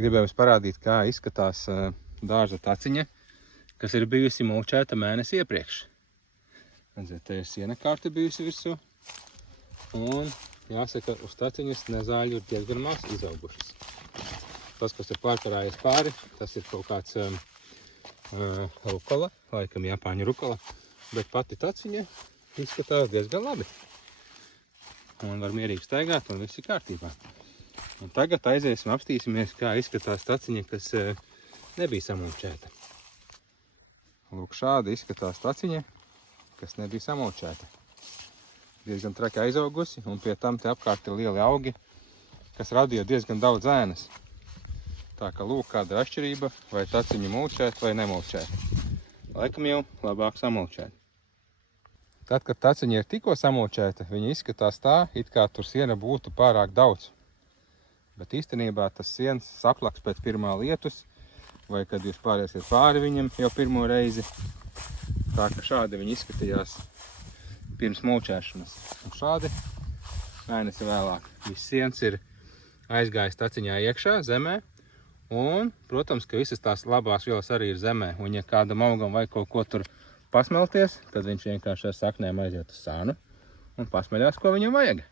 Gribēju jums parādīt, kā izskatās dārza taciņa, kas ir bijusi mulčēta mēnesi iepriekš. Redziet, te ir sienakārta bijusi virsū. Un jāsaka, uz taciņas nezāļu ir diezgan maz izaugušas. Tas, kas ir pārkarājies pāri, tas ir kaut kāds rukola, laikam Japāņu rukola, bet pati taciņa izskatās diezgan labi. Un var mierīgi staigāt, un viss ir kārtībā. Un tagad aiziesim, apstīsimies, kā izskatās taciņa, kas nebija samulčēta. Lūk, šādi izskatās taciņa, kas nebija samulčēta. Diezgan traki aizaugusi, un pie tam te apkārt ir lieli augi, kas radīja diezgan daudz ēnas. Tā ka lūk, kāda ir atšķirība, vai taciņu mulčēt vai nemulčēt. Laikam jau labāk samulčēt. Tad, kad taciņa ir tikko samulčēta, viņa izskatās tā, it kā tur siena būtu pārāk daudz. Bet īstenībā tas sienas saplaks pēc pirmā lietus, vai kad jūs pāriesiet pāri viņam jau pirmo reizi. Tā ka šādi viņi izskatījās pirms mulčēšanas. Un šādi mēnesi vēlāk. Viss sienas ir aizgājis taciņā iekšā, zemē. Un, protams, ka visas tās labās vielas arī ir zemē. Un, ja kādam augam vajag kaut ko tur pasmelties, tad viņš vienkārši ar saknēm aiziet uz sānu un pasmeļās, ko viņam vajag.